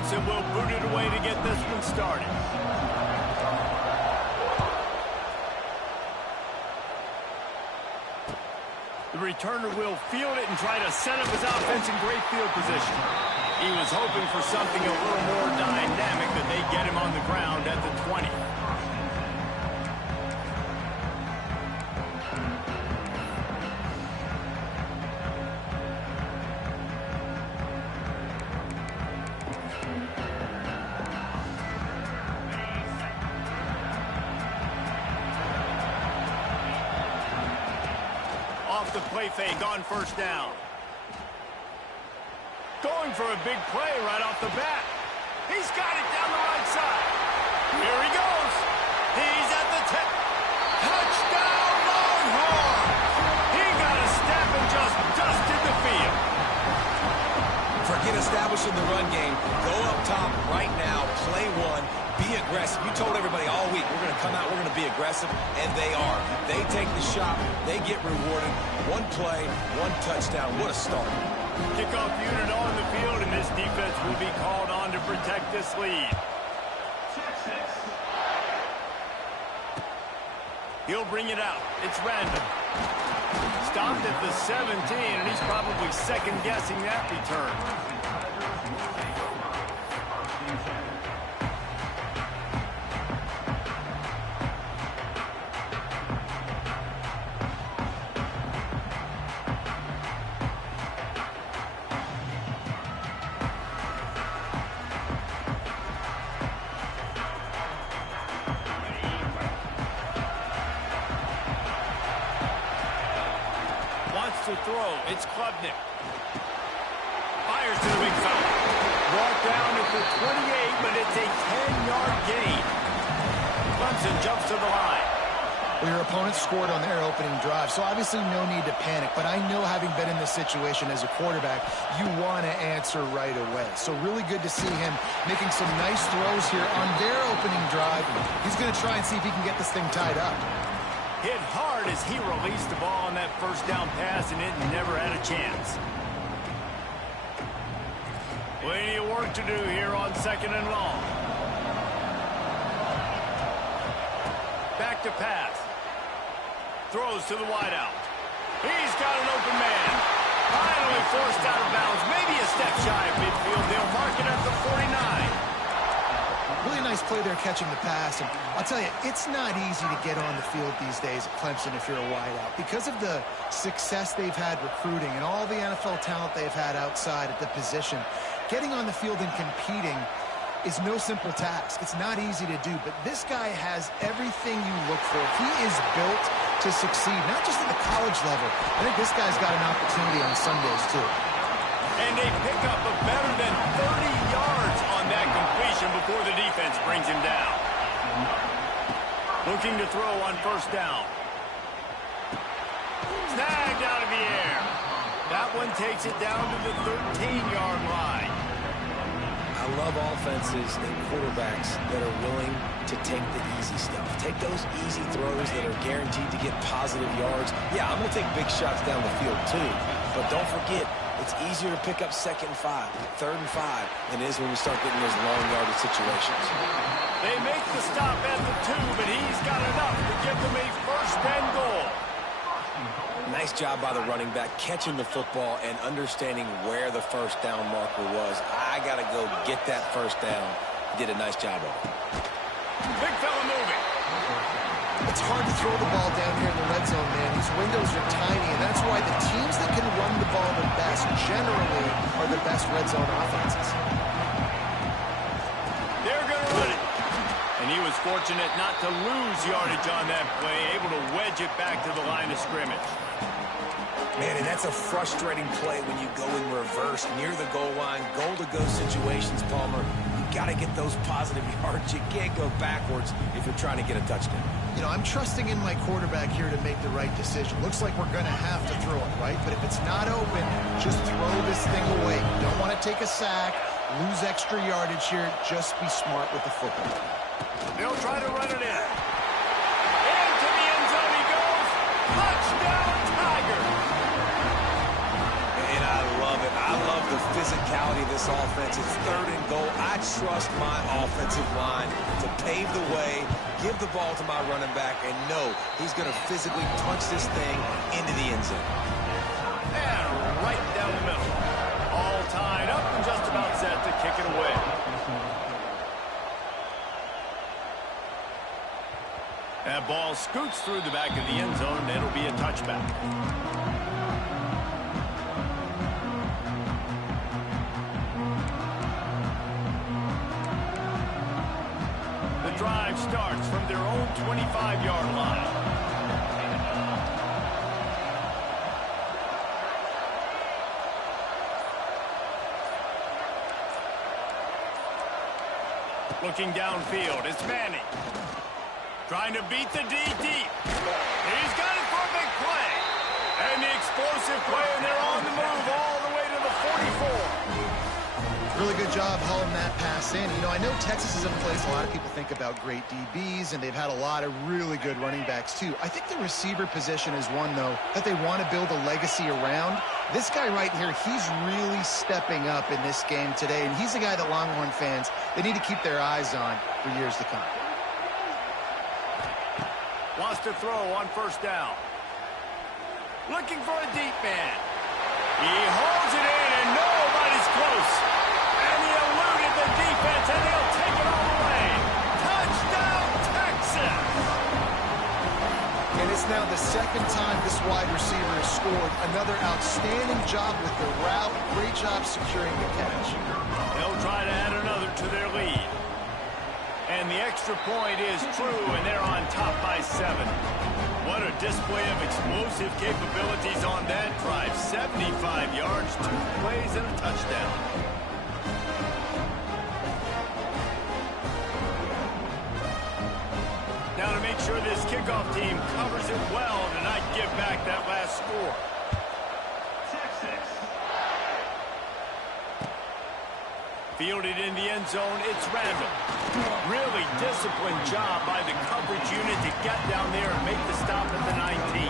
Clemson will boot it away to get this one started. The returner will field it and try to set up his offense in great field position. He was hoping for something a little more dynamic, that they get him on the ground at the 20. Off the play fake on first down. Going for a big play right off the bat. He's got it down the right side. Here he goes. He's at the 10. Touchdown, Longhorn! He got a step and just dusted the field. Forget establishing the run game. Go up top right now. Play one. Be aggressive. You told everybody all week, we're going to come out, we're going to be aggressive, and they are. They take the shot. They get rewarded. One play, one touchdown. What a start. Kickoff unit on the field, and this defense will be called on to protect this lead. He'll bring it out. It's random. Stopped at the 17, and he's probably second-guessing that return. To throw, it's Klubnik. Fires to the big fella. Brought down at the 28, but it's a 10-yard gain. Clemson jumps to the line. Well, your opponent scored on their opening drive, so obviously no need to panic. But I know, having been in this situation as a quarterback, you want to answer right away. So really good to see him making some nice throws here on their opening drive. He's going to try and see if he can get this thing tied up. Hit hard as he released the ball on that first down pass, and it never had a chance. Plenty of work to do here on second and long. Back to pass. Throws to the wideout. He's got an open man. Finally forced out of bounds. Maybe a step shy of midfield. They'll mark it at the 49. Really nice play there, catching the pass. And I'll tell you, it's not easy to get on the field these days at Clemson if you're a wideout. Because of the success they've had recruiting and all the NFL talent they've had outside at the position, getting on the field and competing is no simple task. It's not easy to do, but this guy has everything you look for. He is built to succeed, not just at the college level. I think this guy's got an opportunity on Sundays, too. And a pickup of better than 30 yards on that completion before the defense brings him down. Looking to throw on first down. Snagged out of the air. That one takes it down to the 13-yard line. I love offenses and quarterbacks that are willing to take the easy stuff. Take those easy throws that are guaranteed to get positive yards. Yeah, I'm going to take big shots down the field too. But don't forget, it's easier to pick up second and 5, third and 5 than it is when we start getting those long yardage situations. They make the stop at the 2, but he's got enough to give them a first and goal. Nice job by the running back, catching the football and understanding where the first down marker was. I got to go get that first down. He did a nice job of it. Big fella moving. It's hard to throw the ball down here in the red zone, man. These windows are tiny, and that's why the teams that can run the ball the best generally are the best red zone offenses. They're going to run it. And he was fortunate not to lose yardage on that play, able to wedge it back to the line of scrimmage. Man, and that's a frustrating play when you go in reverse near the goal line, goal-to-go situations, Palmer. You got to get those positive yards. You can't go backwards if you're trying to get a touchdown. You know, I'm trusting in my quarterback here to make the right decision. Looks like we're going to have to throw it, right? But if it's not open, just throw this thing away. You don't want to take a sack, lose extra yardage here. Just be smart with the football. They'll try to run it in. Into the end zone he goes. Touchdown, Tigers! And I love it. I love the physicality of this offense. It's 3rd and goal. I trust my offensive line to pave the way, give the ball to my running back, and know he's going to physically punch this thing into the end zone. And right down the middle. All tied up and just about set to kick it away. That ball scoots through the back of the end zone, and it'll be a touchback. The drive starts from their own 25-yard line. Looking downfield, it's Manning. Trying to beat the D deep. He's got it for a big play. And the explosive play, and they're on the move all the way to the 44. Really good job hauling that pass in. You know, I know Texas is a place a lot of people think about great DBs, and they've had a lot of really good running backs, too. I think the receiver position is one, though, that they want to build a legacy around. This guy right here, he's really stepping up in this game today, and he's a guy that Longhorn fans, they need to keep their eyes on for years to come. Wants to throw on 1st down. Looking for a deep man. He holds it in, and nobody's close. And he eluded the defense, and he'll take it all the way. Touchdown, Texas! And it's now the 2nd time this wide receiver has scored. Another outstanding job with the route. Great job securing the catch. They'll try to add another to their lead. And the extra point is true, and they're on top by 7. What a display of explosive capabilities on that drive. 75 yards, 2 plays, and a touchdown. Now to make sure this kickoff team covers it well and not give back that last score. Fielded in the end zone, it's Randall. Really disciplined job by the coverage unit to get down there and make the stop at the 19.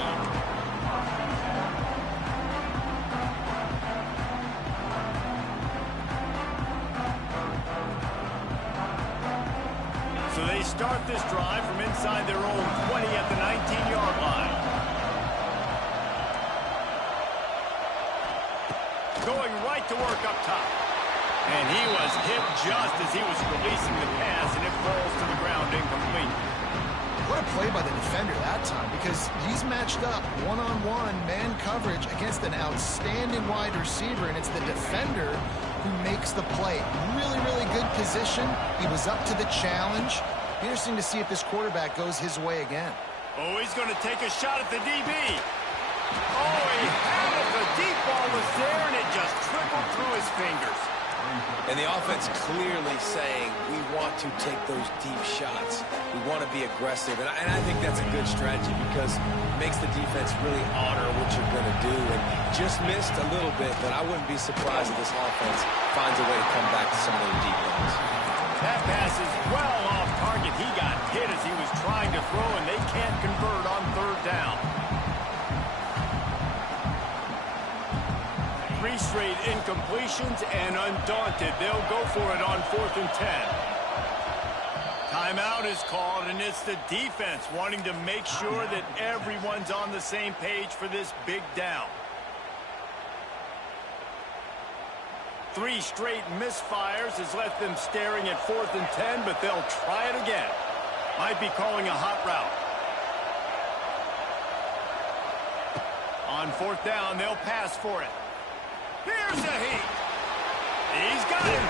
So they start this drive from inside their own 20 at the 19-yard line. Going right to work up top. And he was hit just as he was releasing the pass, and it falls to the ground incomplete. What a play by the defender that time, because he's matched up one-on-one man coverage against an outstanding wide receiver, and it's the defender who makes the play. Really, really good position. He was up to the challenge. Interesting to see if this quarterback goes his way again. Oh, he's going to take a shot at the DB. Oh, he had it. The deep ball was there, and it just trickled through his fingers. And the offense clearly saying, we want to take those deep shots. We want to be aggressive. And I think that's a good strategy because it makes the defense really honor what you're going to do. And just missed a little bit, but I wouldn't be surprised if this offense finds a way to come back to some of those deep ones. That pass is well off target. He got hit as he was trying to throw, and they can't convert on 3rd down. 3 straight incompletions, and undaunted, they'll go for it on 4th and 10. Timeout is called, and it's the defense wanting to make sure that everyone's on the same page for this big down. 3 straight misfires has left them staring at 4th and 10, but they'll try it again. Might be calling a hot route. On 4th down, they'll pass for it. Here's a heat. He's got him.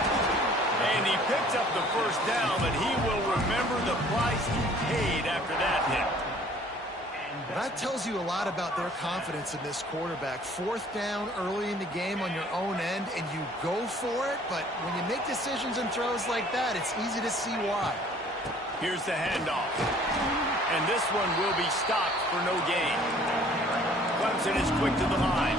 And he picks up the 1st down, but he will remember the price he paid after that hit. That tells you a lot about their confidence in this quarterback. 4th down early in the game on your own end, and you go for it, but when you make decisions and throws like that, it's easy to see why. Here's the handoff. And this one will be stopped for no gain. Clemson is quick to the line.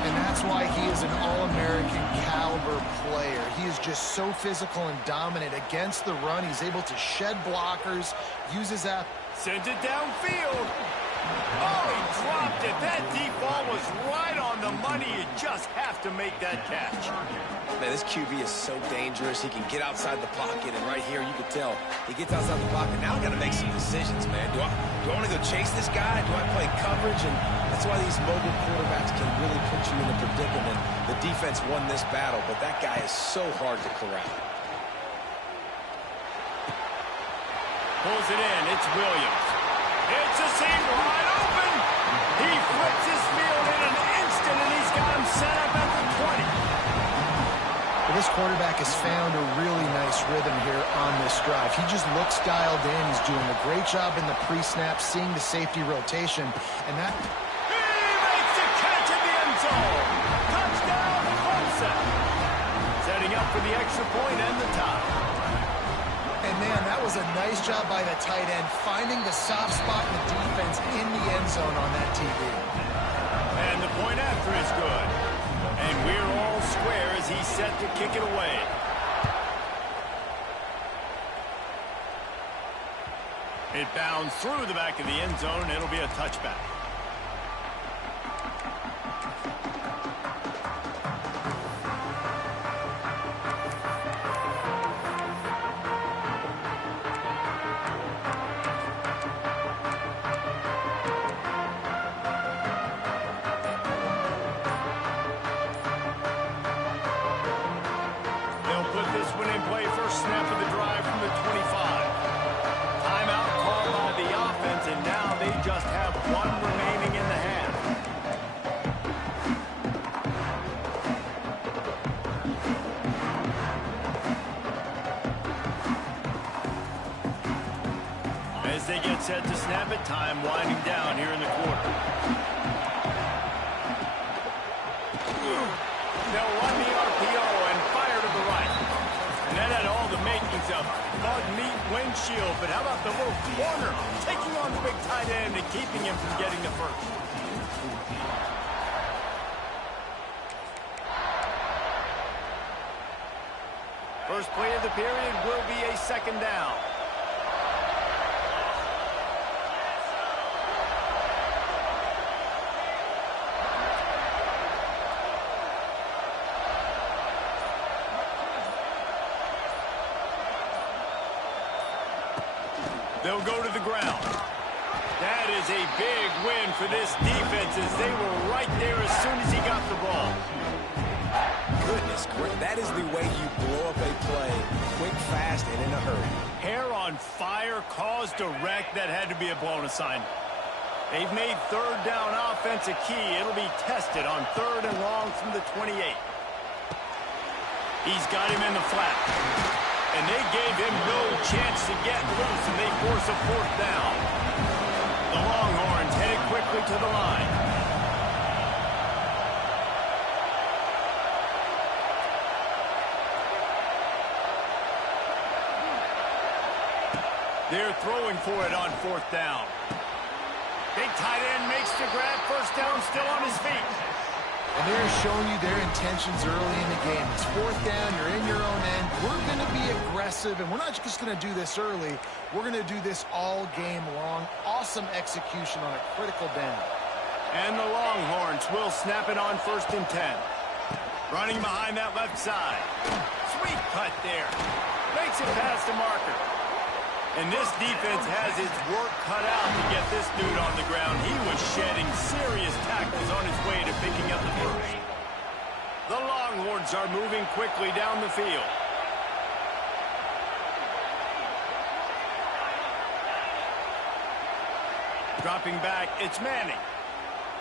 And that's why he is an All-American caliber player. He is just so physical and dominant against the run. He's able to shed blockers, uses that. Sends it downfield. Oh, he dropped it. That deep ball was right on the money. You just have to make that catch. Man, this QB is so dangerous. He can get outside the pocket, and right here you can tell he gets outside the pocket. Now I got to make some decisions, man. Do I want to go chase this guy? Do I play coverage? And that's why these mobile quarterbacks can really put you in a predicament. The defense won this battle, but that guy is so hard to corral. Pulls it in. It's Williams. It's a seam wide open. He flips his field in an instant, and he's got him set up at the 20. Well, this quarterback has found a really nice rhythm here on this drive. He just looks dialed in. He's doing a great job in the pre-snap, seeing the safety rotation, and that... He makes the catch in the end zone. Touchdown, Clemson. Setting up for the extra point and the tie. And, man, that was a nice job by the tight end, finding the soft spot in the defense in the end zone on that TV. And the point after is good. And we're all square as he's set to kick it away. It bounds through the back of the end zone. It'll be a touchback. They get set to snap it. Time winding down here in the quarter. They'll run the RPO and fire to the right. And that had all the makings of bug meat windshield. But how about the little corner taking on the big tight end and keeping him from getting the first? First play of the period will be a second down. They'll go to the ground. That is a big win for this defense as they were right there as soon as he got the ball. Goodness, that is the way you blow up a play, quick, fast, and in a hurry. Hair on fire, caused a wreck. That had to be a blown assignment. They've made third down offense a key. It'll be tested on 3rd and long from the 28. He's got him in the flat. And they gave him no chance to get loose, and they force a 4th down. The Longhorns headed quickly to the line. They're throwing for it on 4th down. Big tight end makes the grab. First down, still on his feet. And they're showing you their intentions early in the game. It's 4th down. You're in your own end. We're going to be aggressive, and we're not just going to do this early. We're going to do this all game long. Awesome execution on a critical down. And the Longhorns will snap it on 1st and 10. Running behind that left side. Sweet cut there. Makes it past the marker. And this defense has its work cut out to get this dude on the ground. He was shedding serious tackles on his way to picking up the first. The Longhorns are moving quickly down the field. Dropping back, it's Manning.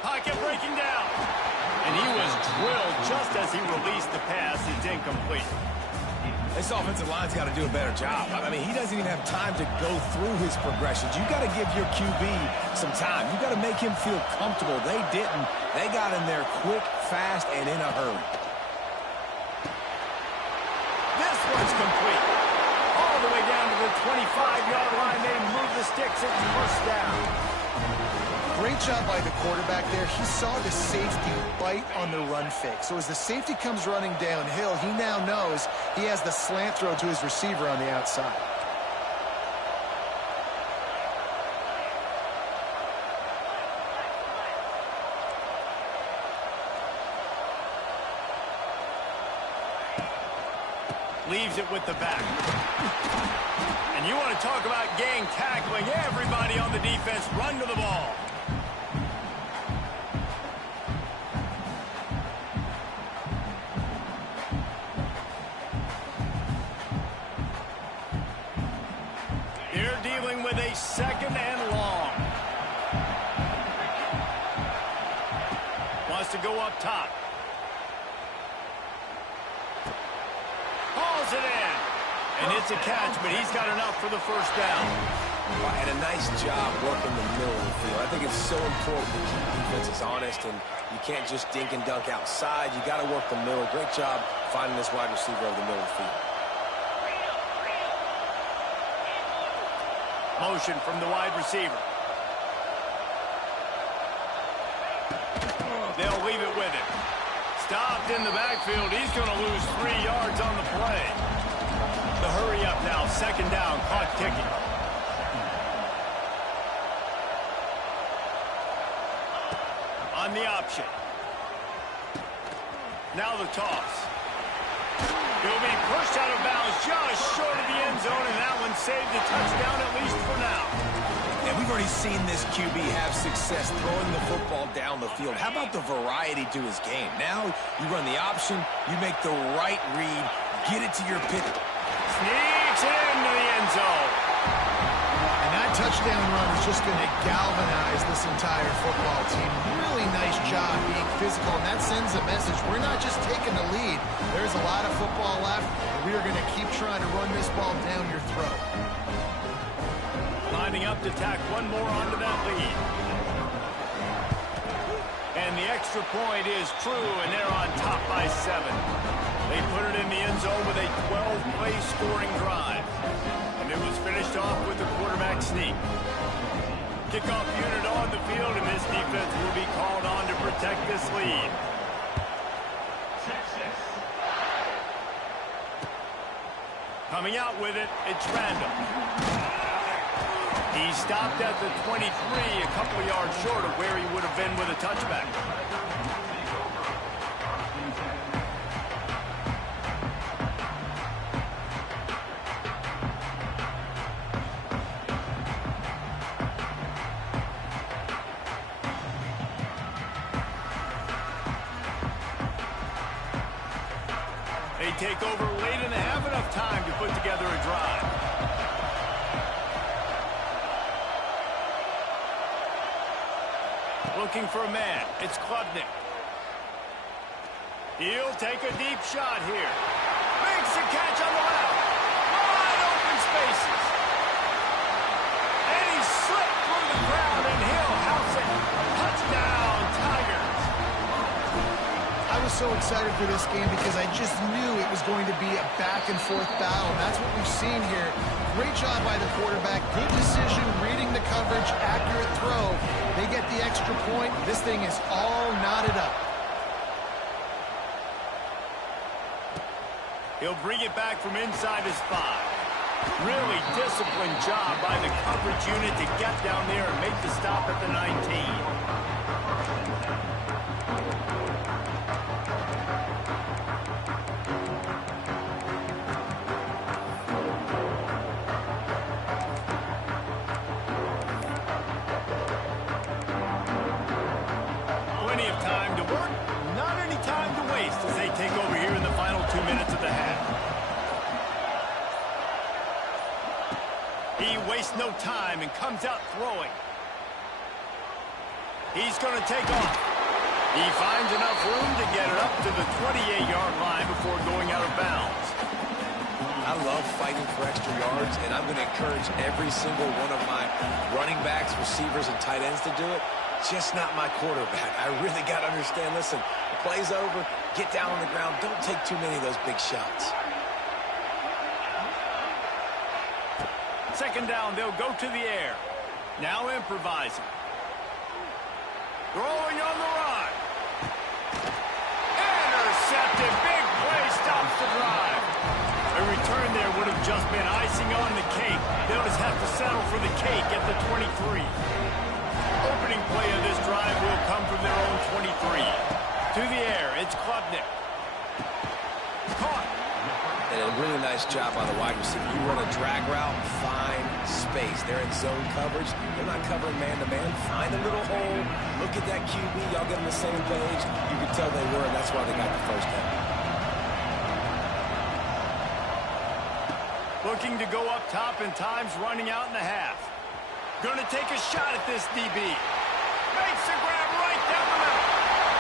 Pocket breaking down. And he was drilled just as he released the pass. It's incomplete. This offensive line's got to do a better job. I mean, he doesn't even have time to go through his progressions. You got to give your QB some time. You got to make him feel comfortable. They didn't. They got in there quick, fast, and in a hurry. This one's complete. All the way down to the 25-yard line. They move the sticks. It's 1st down. Great job by the quarterback there. He saw the safety bite on the run fake. So as the safety comes running downhill, he now knows he has the slant throw to his receiver on the outside. Leaves it with the back. And you want to talk about gang tackling. Everybody on the defense run to the ball. They're dealing with a second and long. Wants to go up top. Hauls it in. And it's a catch, but he's got enough for the first down. And a nice job working the middle of the field. I think it's so important to keep defenses honest, and you can't just dink and dunk outside. You got to work the middle. Great job finding this wide receiver over the middle of the field. Motion from the wide receiver. They'll leave it with him. Stopped in the backfield. He's going to lose 3 yards on the play. The hurry up now. Second down. Clock ticking. On the option. Now the toss. He'll be pushed out of bounds just short of the end zone, and that one saved the touchdown, at least for now. And we've already seen this QB have success throwing the football down the field. How about the variety to his game? Now you run the option, you make the right read, get it to your pick. Sneaks it into the end zone. And that touchdown run is just going to galvanize this entire football team. Really nice job being physical, and that sends a message. We're not just taking the lead. There's a lot of football left, and we are going to keep trying to run this ball down your throat. Lining up to tack one more onto that lead. And the extra point is true, and they're on top by 7. They put it in the end zone with a 12-play scoring drive. And it was finished off with the quarterback sneak. Kickoff unit on the field, and this defense will be called on to protect this lead. Coming out with it, it's Randall. He stopped at the 23, a couple yards short of where he would have been with a touchback. They take over late and have enough time to put together a drive. Looking for a man. It's Klubnik. He'll take a deep shot here. Makes the catch on the left. Wide open spaces. And he slipped through the crowd, and he'll house it. Touchdown, Tigers. I was so excited for this game because I just knew it was going to be a back-and-forth battle. And that's what we've seen here. Great job by the quarterback. Good decision, reading the coverage, accurate throw. They get the extra point. This thing is all knotted up. He'll bring it back from inside his 5. Really disciplined job by the coverage unit to get down there and make the stop at the 19. As they take over here in the final 2 minutes of the half. He wastes no time and comes out throwing. He's going to take off. He finds enough room to get it up to the 28-yard line before going out of bounds. I love fighting for extra yards, and I'm going to encourage every single one of my running backs, receivers, and tight ends to do it. Just not my quarterback. I really got to understand, listen, the play's over, get down on the ground, don't take too many of those big shots. Second down, they'll go to the air. Now improvising. Throwing on the run. Intercepted, big play, stops the drive. A return there would have just been icing on the cake. They'll just have to settle for the cake at the 23. Opening play of this drive will come from their own 23. To the air, it's Klubnik. Caught. And a really nice job by the wide receiver. You run a drag route, find space. They're in zone coverage. They're not covering man-to-man. Find a little hole. Look at that QB. Y'all get on the same page. You can tell they were, and that's why they got the first down. Looking to go up top, and time's running out in the half. Gonna take a shot at this DB. Makes a grab right down the middle.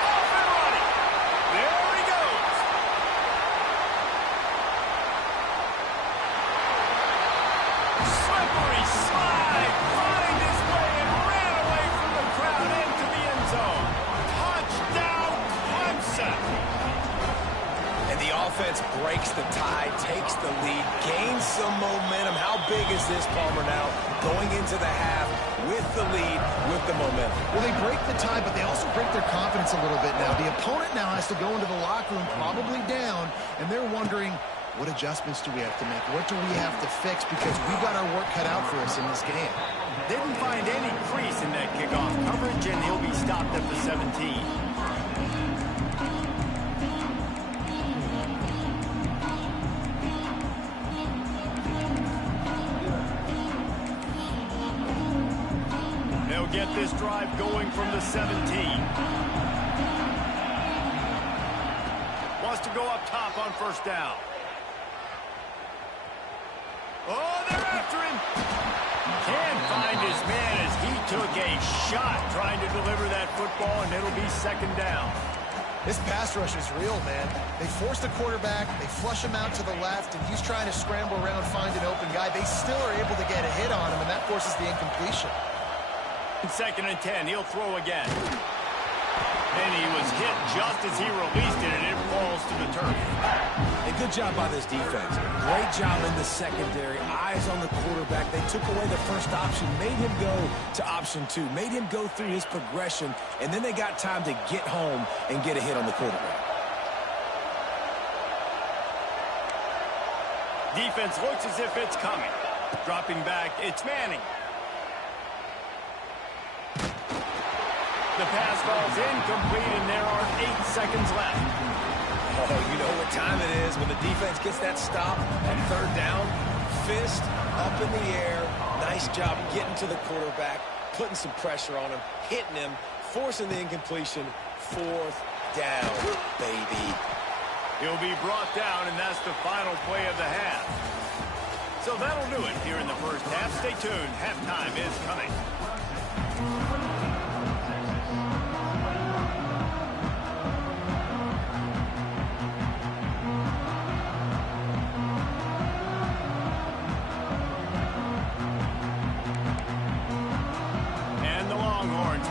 Off and running. There he goes. Slippery slide. Find his way and ran away from the crowd into the end zone. Touchdown, Clemson. And the offense breaks the tie, takes the lead, gains some momentum. How big is this, Palmer, now? Going into the half with the lead, with the momentum. Well, they break the tie, but they also break their confidence a little bit now. The opponent now has to go into the locker room probably down, and they're wondering, what adjustments do we have to make? What do we have to fix? Because we got our work cut out for us in this game. Didn't find any crease in that kickoff coverage, and he'll be stopped at the 17. They'll get this drive going from the 17. Wants to go up top on first down. Oh, they're after him. Can't find his man as he took a shot trying to deliver that football, and it'll be second down. This pass rush is real, man. They force the quarterback, they flush him out to the left, and he's trying to scramble around, find an open guy. They still are able to get a hit on him, and that forces the incompletion. Second and 10, he'll throw again. And he was hit just as he released it, and it falls to the turf. A good job by this defense. Great job in the secondary. Eyes on the quarterback. They took away the first option, made him go to option 2, made him go through his progression, and then they got time to get home and get a hit on the quarterback. Defense looks as if it's coming. Dropping back, it's Manning. The pass falls incomplete, and there are 8 seconds left. Oh, you know what time it is when the defense gets that stop on third down. Fist up in the air. Nice job getting to the quarterback, putting some pressure on him, hitting him, forcing the incompletion. Fourth down, baby. He'll be brought down, and that's the final play of the half. So that'll do it here in the first half. Stay tuned. Halftime is coming.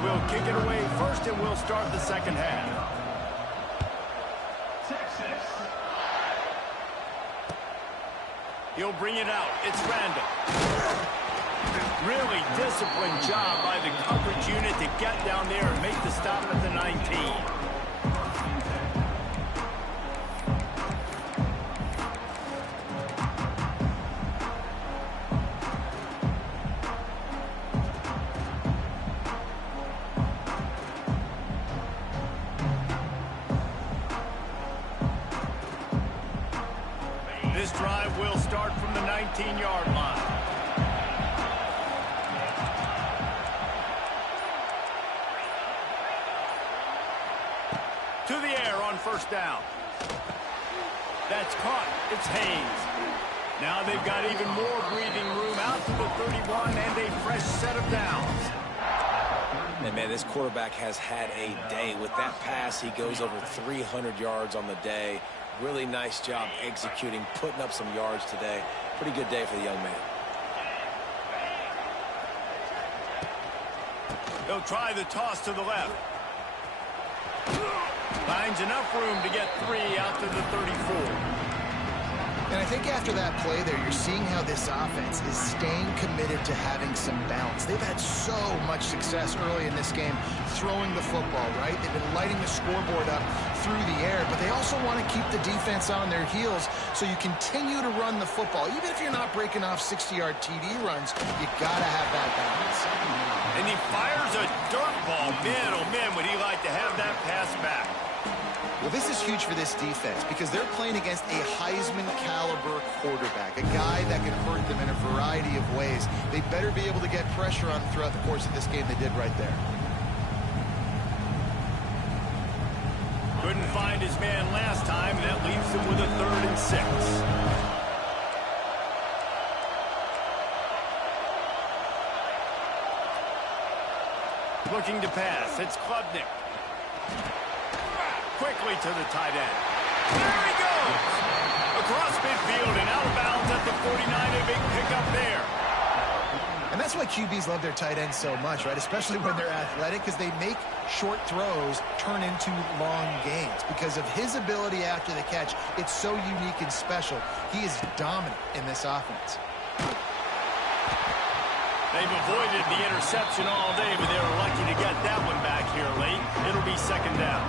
We'll kick it away first, and we'll start the second half. Texas. He'll bring it out. It's Randall. Really disciplined job by the coverage unit to get down there and make the stop at the 19. This drive will start from the 19-yard line. To the air on first down. That's caught. It's Haynes. Now they've got even more breathing room out to the 31 and a fresh set of downs. And, man, this quarterback has had a day. With that pass, he goes over 300 yards on the day. Really nice job executing, putting up some yards today. Pretty good day for the young man. They'll try the toss to the left. Finds enough room to get 3 out to the 34. And I think after that play there, you're seeing how this offense is staying committed to having some balance. They've had so much success early in this game throwing the football, right? They've been lighting the scoreboard up through the air, but they also want to keep the defense on their heels, so you continue to run the football. Even if you're not breaking off 60-yard TD runs, you got to have that balance. And he fires a dirt ball. Man, oh man, would he like to have that pass back. Well, this is huge for this defense because they're playing against a Heisman-caliber quarterback, a guy that can hurt them in a variety of ways. They better be able to get pressure on him throughout the course of this game. They did right there. Couldn't find his man last time, and that leaves him with a 3rd and 6. Looking to pass. It's Klubnik. Quickly to the tight end. There he goes! Across midfield and out of bounds at the 49. A big pickup there. And that's why QBs love their tight ends so much, right? Especially when they're athletic, because they make short throws turn into long gains. Because of his ability after the catch, it's so unique and special. He is dominant in this offense. They've avoided the interception all day, but they were lucky to get that one back here late. It'll be 2nd down.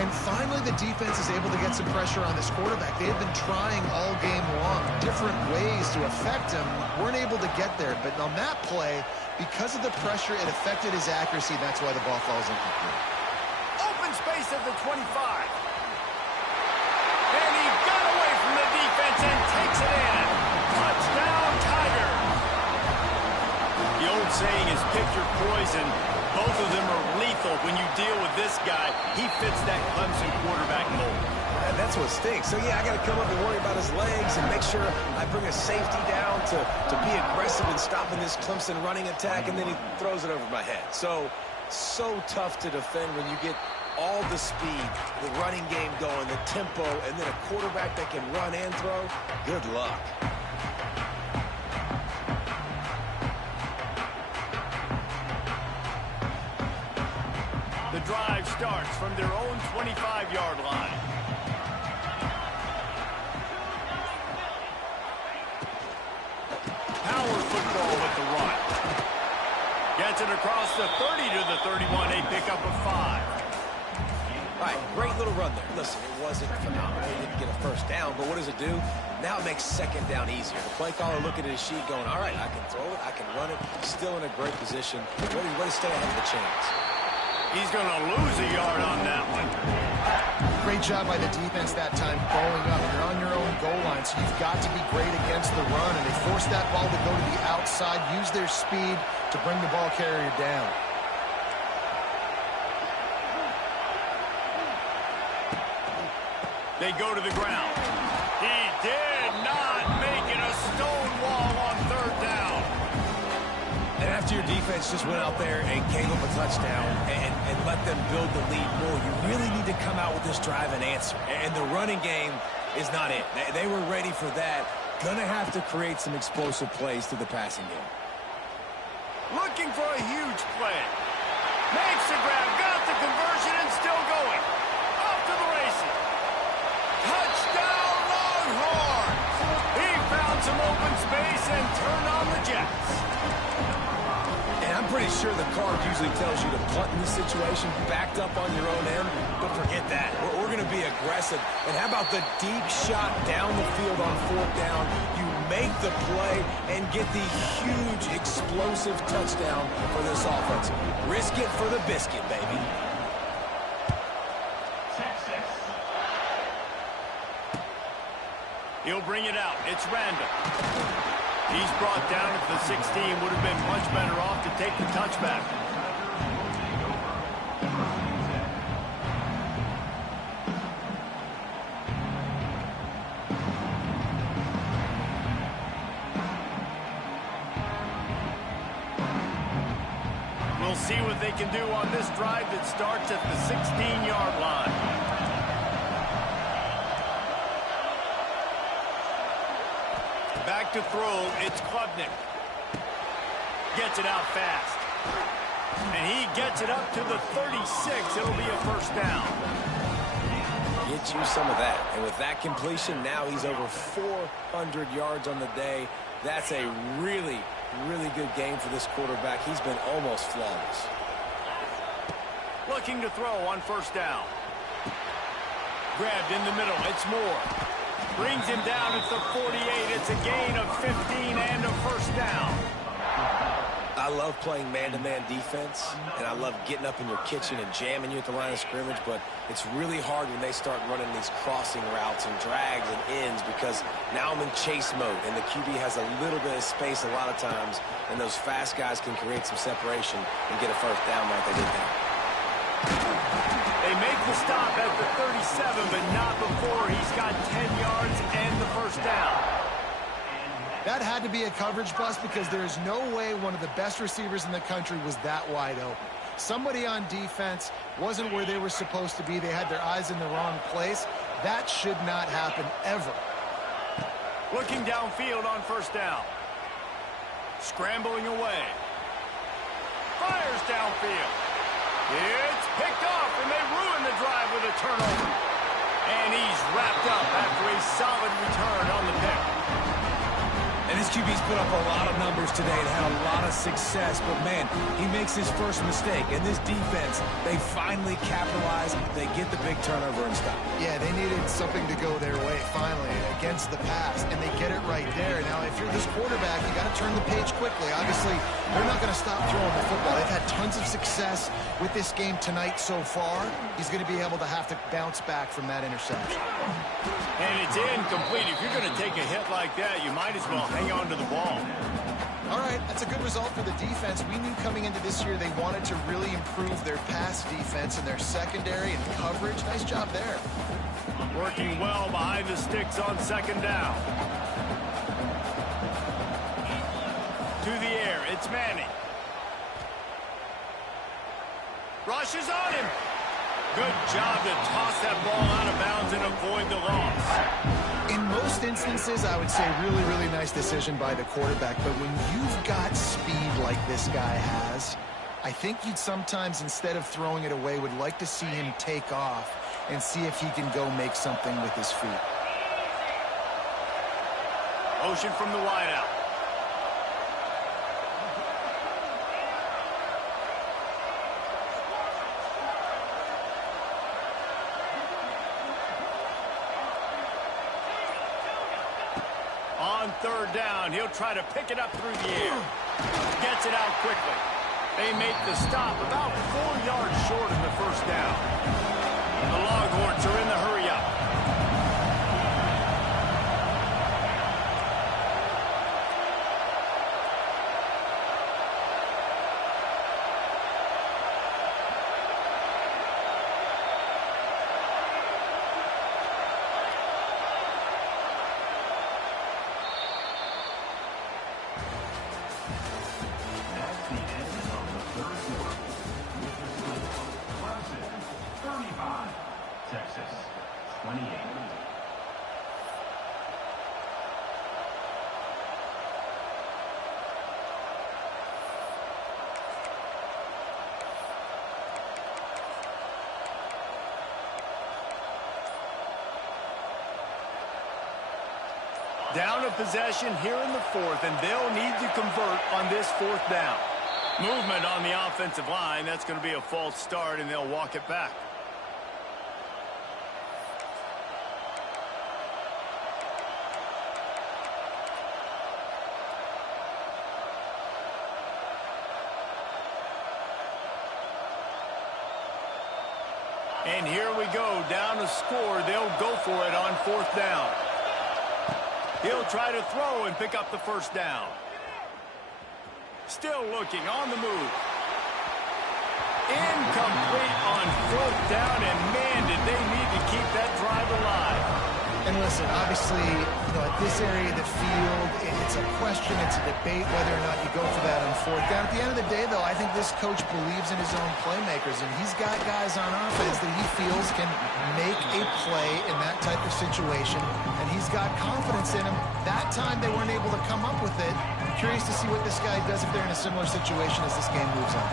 And finally, the defense is able to get some pressure on this quarterback. They have been trying all game long, different ways to affect him. Weren't able to get there, but on that play, because of the pressure, it affected his accuracy. That's why the ball falls incomplete. Open space at the 25. And he got away from the defense and takes it in. Touchdown, Tigers. The old saying is pick your poison. Both of them are lethal when you deal with this guy. He fits that Clemson quarterback mold. And that's what stinks. So, yeah, I got to come up and worry about his legs and make sure I bring a safety down to be aggressive in stopping this Clemson running attack, and then he throws it over my head. So tough to defend when you get all the speed, the running game going, the tempo, and then a quarterback that can run and throw. Good luck. The drive starts from their own 25-yard line. Power football with the run. Gets it across the 30 to the 31. A pickup of 5. All right, great little run there. Listen, it wasn't phenomenal. He didn't get a 1st down, but what does it do? Now it makes 2nd down easier. The play caller looking at his sheet going, all right, I can throw it, I can run it. Still in a great position. Ready to stay ahead of the chains. He's going to lose a yard on that one. Great job by the defense that time, bowling up. You're on your own goal line, so you've got to be great against the run, and they forced that ball to go to the outside, use their speed to bring the ball carrier down. They go to the ground. He did not make it a stone wall on 3rd down. And after your defense just went out there and gave up a touchdown and let them build the lead more, you really need to come out with this drive and answer. And the running game is not it. They were ready for that. Gonna have to create some explosive plays through the passing game. Looking for a huge play. Makes the grab, got the conversion, and still going. Off to the races. Touchdown, Longhorns! He found some open space and turned on the Jets. And I'm pretty sure the card usually tells you to punt in this situation, backed up on your own end, but forget that. We're going to be aggressive. And how about the deep shot down the field on 4th down? You make the play and get the huge explosive touchdown for this offense. Risk it for the biscuit, baby. He'll bring it out. It's Randall. He's brought down at the 16. Would have been much better off to take the touchback. We'll see what they can do on this drive that starts at the 16-yard line. Back to throw, it's Klubnik. Gets it out fast. And he gets it up to the 36. It'll be a 1st down. Get you some of that. And with that completion, now he's over 400 yards on the day. That's a really, really good game for this quarterback. He's been almost flawless. Looking to throw on 1st down. Grabbed in the middle. It's Moore. Brings him down at the 48. It's a gain of 15 and a 1st down. I love playing man-to-man defense, and I love getting up in your kitchen and jamming you at the line of scrimmage, but it's really hard when they start running these crossing routes and drags and ends because now I'm in chase mode, and the QB has a little bit of space a lot of times, and those fast guys can create some separation and get a first down like they did there. They make the stop at the 37, but not before he's got 10 yards and the first down. That had to be a coverage bust because there is no way one of the best receivers in the country was that wide open. Somebody on defense wasn't where they were supposed to be. They had their eyes in the wrong place. That should not happen ever. Looking downfield on first down. Scrambling away. Fires downfield. It's picked off, and they ruin the drive with a turnover. And he's wrapped up after a solid return on the pick. And this QB's put up a lot of numbers today and had a lot of success, but man, he makes his first mistake. And this defense, they finally capitalize. They get the big turnover and stop. Yeah, they needed something to go their way finally against the pass, and they get it right there. Now, if you're this quarterback, you got to turn the page quickly. Obviously, they're not going to stop throwing the football. They've had tons of success with this game tonight so far. He's going to be able to have to bounce back from that interception. And it's incomplete. If you're going to take a hit like that, you might as well hang on to the ball. All right, that's a good result for the defense. We knew coming into this year they wanted to really improve their pass defense and their secondary and coverage. Nice job there. Working well behind the sticks on second down. To the air, it's Manning. Rushes on him. Good job to toss that ball out of bounds and avoid the loss. In most instances, I would say really, really nice decision by the quarterback. But when you've got speed like this guy has, I think you'd sometimes, instead of throwing it away, would like to see him take off and see if he can go make something with his feet. Motion from the wideout. On third down, he'll try to pick it up through the air. Gets it out quickly. They make the stop about 4 yards short of the first down. The Longhorns are in the hurry-up. Down a possession here in the fourth, and they'll need to convert on this fourth down. Movement on the offensive line. That's going to be a false start, and they'll walk it back. And here we go, down a score. They'll go for it on fourth down. He'll try to throw and pick up the first down. Still looking on the move. Incomplete on fourth down, and man, did they need to keep that drive alive. And listen, obviously, at this area of the field, it's a question, it's a debate whether or not you go for that on fourth down. At the end of the day, though, I think this coach believes in his own playmakers, and he's got guys on offense that he feels can make a play in that type of situation, and he's got confidence in him. That time, they weren't able to come up with it. I'm curious to see what this guy does if they're in a similar situation as this game moves on.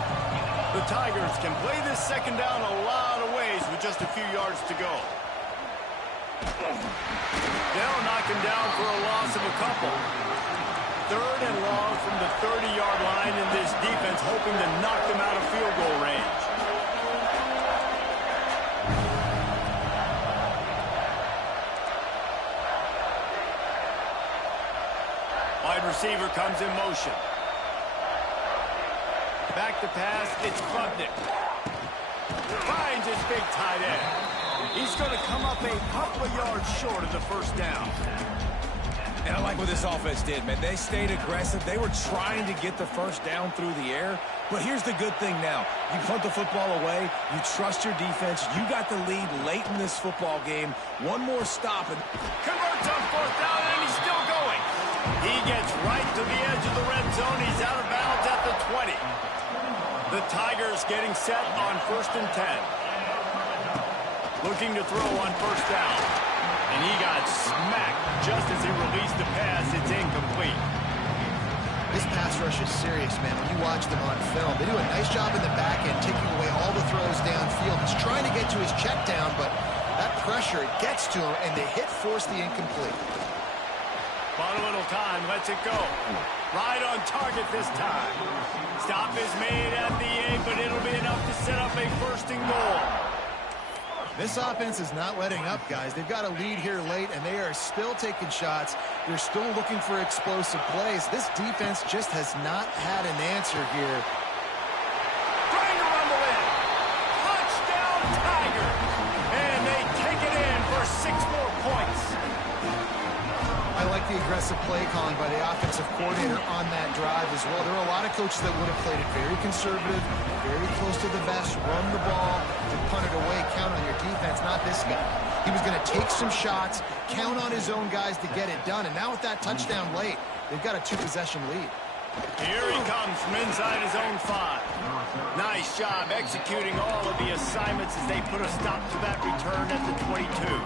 The Tigers can play this second down a lot of ways with just a few yards to go. They'll knock him down for a loss of a couple. Third and long from the 30-yard line, and this defense hoping to knock them out of field goal range. Wide receiver comes in motion. Back to pass, it's Klubnik. Finds his big tight end. He's going to come up a couple of yards short of the first down. And I like what this offense did, man. They stayed aggressive. They were trying to get the first down through the air. But here's the good thing now. You punt the football away. You trust your defense. You got the lead late in this football game. One more stop. And converts on fourth down, and he's still going. He gets right to the edge of the red zone. He's out of bounds at the 20. The Tigers getting set on 1st and 10. Looking to throw on first down. And he got smacked just as he released the pass. It's incomplete. This pass rush is serious, man. When you watch them on film, they do a nice job in the back end, taking away all the throws downfield. He's trying to get to his check down, but that pressure, it gets to him, and the hit forced the incomplete. Bought a little time, lets it go. Right on target this time. Stop is made at the 8, but it'll be enough to set up a 1st and goal. This offense is not letting up, guys. They've got a lead here late, and they are still taking shots. They're still looking for explosive plays. This defense just has not had an answer here. Trying to rumble in. Touchdown, Tiger. And they take it in for 6 more points. I like the aggressive play calling by the offensive coordinator on that drive as well. There are a lot of coaches that would have played it very conservative, very close to the vest, run the ball, and punt it away, count on your defense, not this guy. He was going to take some shots, count on his own guys to get it done, and now with that touchdown late, they've got a 2-possession lead. Here he comes from inside his own 5. Nice job executing all of the assignments as they put a stop to that return at the 22.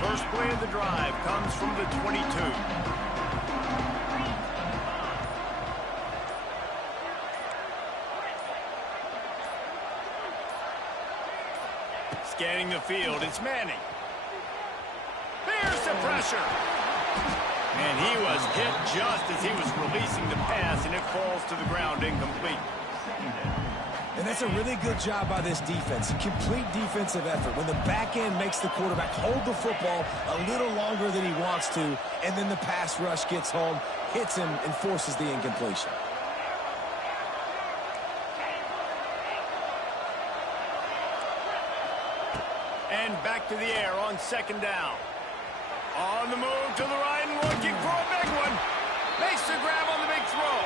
First play of the drive comes from the 22. Scanning the field, it's Manning. There's the pressure. And he was hit just as he was releasing the pass, and it falls to the ground incomplete. And that's a really good job by this defense. Complete defensive effort. When the back end makes the quarterback hold the football a little longer than he wants to, and then the pass rush gets home, hits him, and forces the incompletion. And back to the air on 2nd down. On the move to the right and looking for a big one. Makes the grab on the big throw.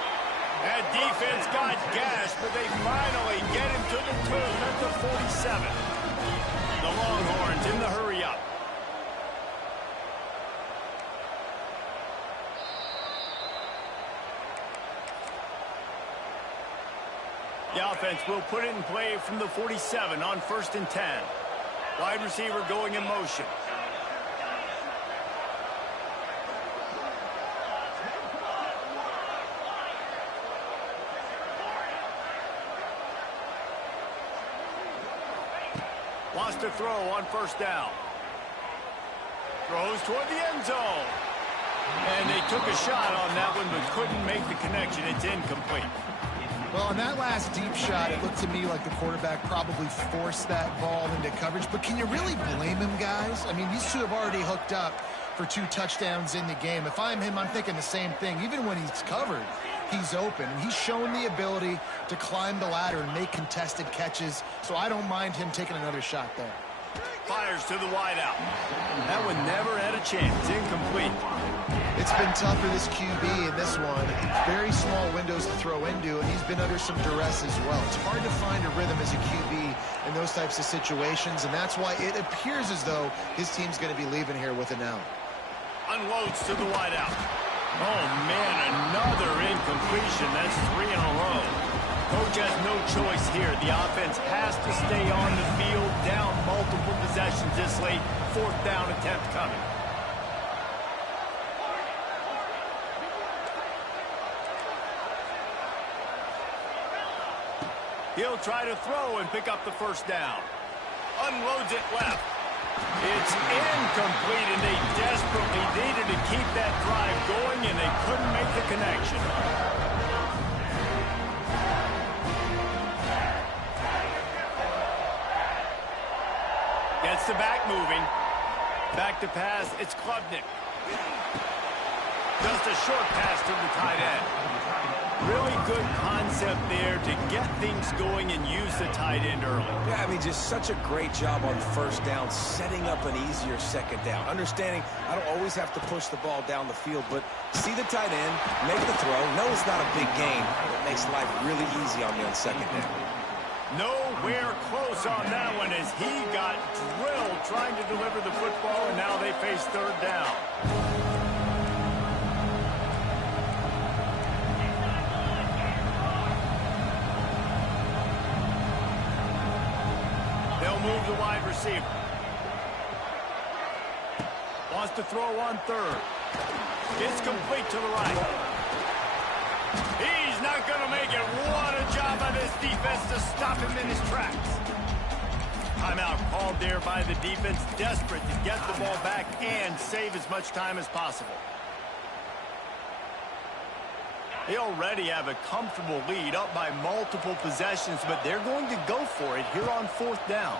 That defense got gashed, but they finally get him to the 2 at the 47. The Longhorns in the hurry-up. The offense will put it in play from the 47 on 1st and 10. Wide receiver going in motion. Wants to throw on 1st down. Throws toward the end zone. And they took a shot on that one, but couldn't make the connection. It's incomplete. Well, on that last deep shot, it looked to me like the quarterback probably forced that ball into coverage. But can you really blame him, guys? I mean, these two have already hooked up for 2 touchdowns in the game. If I'm him, I'm thinking the same thing. Even when he's covered, he's open. And he's shown the ability to climb the ladder and make contested catches. So I don't mind him taking another shot there. Fires to the wideout. That one never had a chance. Incomplete. It's been tough for this QB in this one. Very small windows to throw into, and he's been under some duress as well. It's hard to find a rhythm as a QB in those types of situations, and that's why it appears as though his team's going to be leaving here with it now. Unloads to the wideout. Oh, man, another incompletion. That's 3 in a row. Coach has no choice here. The offense has to stay on the field, down multiple possessions this late. 4th down attempt coming. He'll try to throw and pick up the 1st down. Unloads it left. It's incomplete, and they desperately needed to keep that drive going, and they couldn't make the connection. Gets the back moving. Back to pass. It's Klubnik. Just a short pass to the tight end. Really good concept there to get things going and use the tight end early. Yeah, I mean, just such a great job on first down, setting up an easier second down. Understanding I don't always have to push the ball down the field, but see the tight end, make the throw. No, it's not a big gain. It makes life really easy on me on second down. Nowhere close on that one as he got drilled trying to deliver the football, and now they face third down. They'll move the wide receiver. Wants to throw on third. It's complete to the right. He's not going to make it. What a job by this defense to stop him in his tracks. Timeout called there by the defense, desperate to get the ball back and save as much time as possible. They already have a comfortable lead, up by multiple possessions, but they're going to go for it here on fourth down.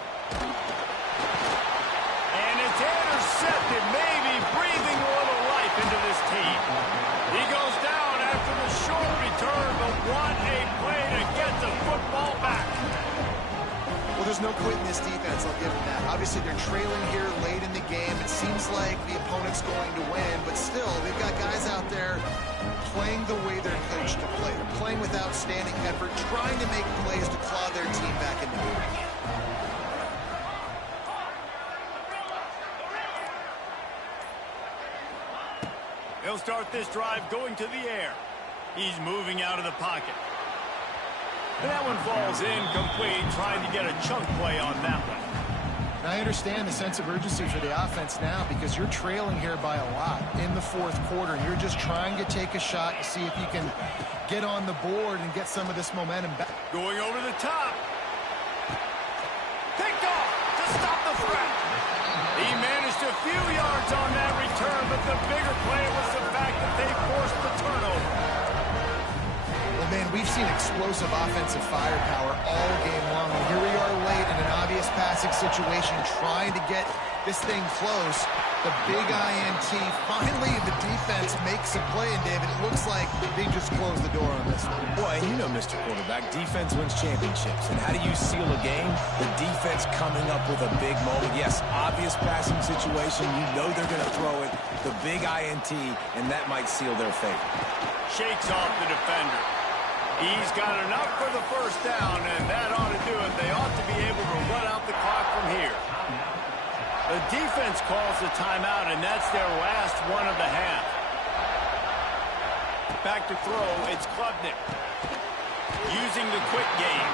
And it's intercepted, maybe breathing a little life into this team. He goes down after the short return, but what a play to get the football back. Well, there's no quit in this defense, I'll give them that. Obviously, they're trailing here late in the game. It seems like the opponent's going to win, but still, they've got guys out there playing the way they're coached to play. They're playing with outstanding effort, trying to make plays to claw their team back into the game. He'll start this drive going to the air. He's moving out of the pocket. And that one falls incomplete, trying to get a chunk play on that one. And I understand the sense of urgency for the offense now because you're trailing here by a lot in the fourth quarter. And you're just trying to take a shot to see if you can get on the board and get some of this momentum back. Going over the top. Picked off to stop the threat. He managed a few yards on that return, but the bigger play was the fact that they forced the turnover. Well, man, we've seen explosive offensive firepower all game long. And here we are late in an obvious passing situation, trying to get this thing close. The big INT. Finally, the defense makes a play, and David, it looks like they just closed the door on this one. Boy, and you know, Mr. Quarterback, defense wins championships. And how do you seal a game? The defense coming up with a big moment. Yes, obvious passing situation. You know they're going to throw it. The big INT, and that might seal their fate. Shakes off the defender. He's got enough for the first down, and that ought to do it. They ought to be able to run out the clock from here. The defense calls the timeout, and that's their last one of the half. Back to throw, it's Klubnik. Using the quick game.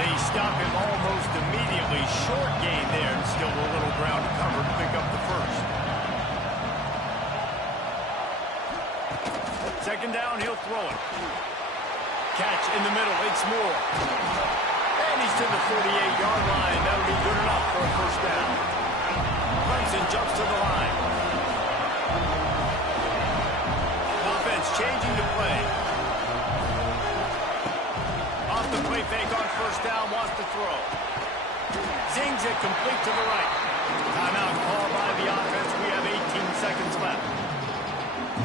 They stop him almost immediately. Short gain there, and still a little ground to cover to pick up the first. Second down, he'll throw it. Catch in the middle, it's Moore. And he's to the 48-yard line. That'll be good enough for a first down. Clemson jumps to the line. Offense changing to play. Off the play fake on first down, wants to throw. Zings it complete to the right. Timeout called by the offense. We have 18 seconds left.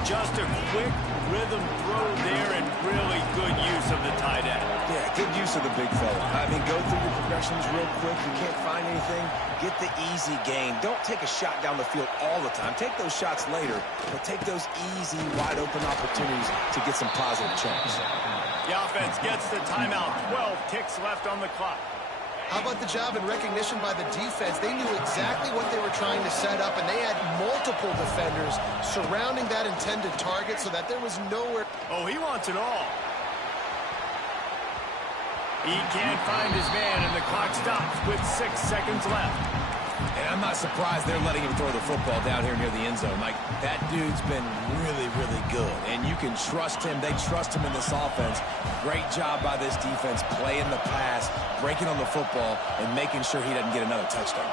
Just a quick rhythm throw there and really good use of the tight end. Yeah, good use of the big fella. I mean, go through your progressions real quick. You can't find anything, get the easy gain. Don't take a shot down the field all the time. Take those shots later, but take those easy, wide-open opportunities to get some positive chunks. The offense gets the timeout. 12 ticks left on the clock. How about the job and recognition by the defense? They knew exactly what they were trying to set up, and they had multiple defenders surrounding that intended target so that there was nowhere. Oh, he wants it all. He can't find his man, and the clock stops with 6 seconds left. And I'm not surprised they're letting him throw the football down here near the end zone. Like, that dude's been really, really good. And you can trust him. They trust him in this offense. Great job by this defense playing the pass, breaking on the football, and making sure he doesn't get another touchdown.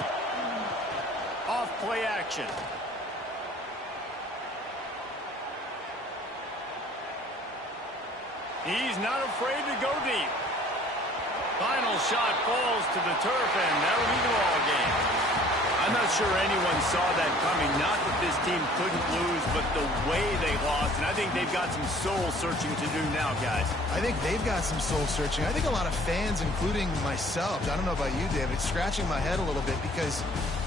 Off play action. He's not afraid to go deep. Final shot falls to the turf, and that'll be the ball game. I'm not sure anyone saw that coming. Not that this team couldn't lose, but the way they lost. And I think they've got some soul-searching to do now, guys. I think they've got some soul-searching. I think a lot of fans, including myself, I don't know about you, David, scratching my head a little bit because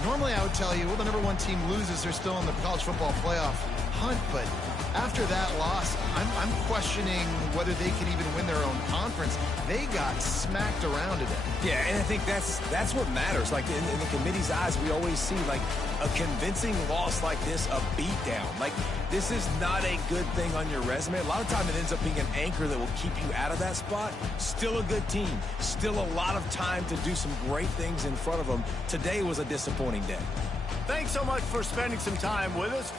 normally I would tell you, well, the #1 team loses, they're still in the college football playoff hunt, but after that loss, I'm questioning whether they can even win their own conference. They got smacked around today. Yeah, and I think that's what matters. Like in the committee's eyes, we always see like a convincing loss like this, a beatdown. Like this is not a good thing on your resume. A lot of time it ends up being an anchor that will keep you out of that spot. Still a good team. Still a lot of time to do some great things in front of them. Today was a disappointing day. Thanks so much for spending some time with us.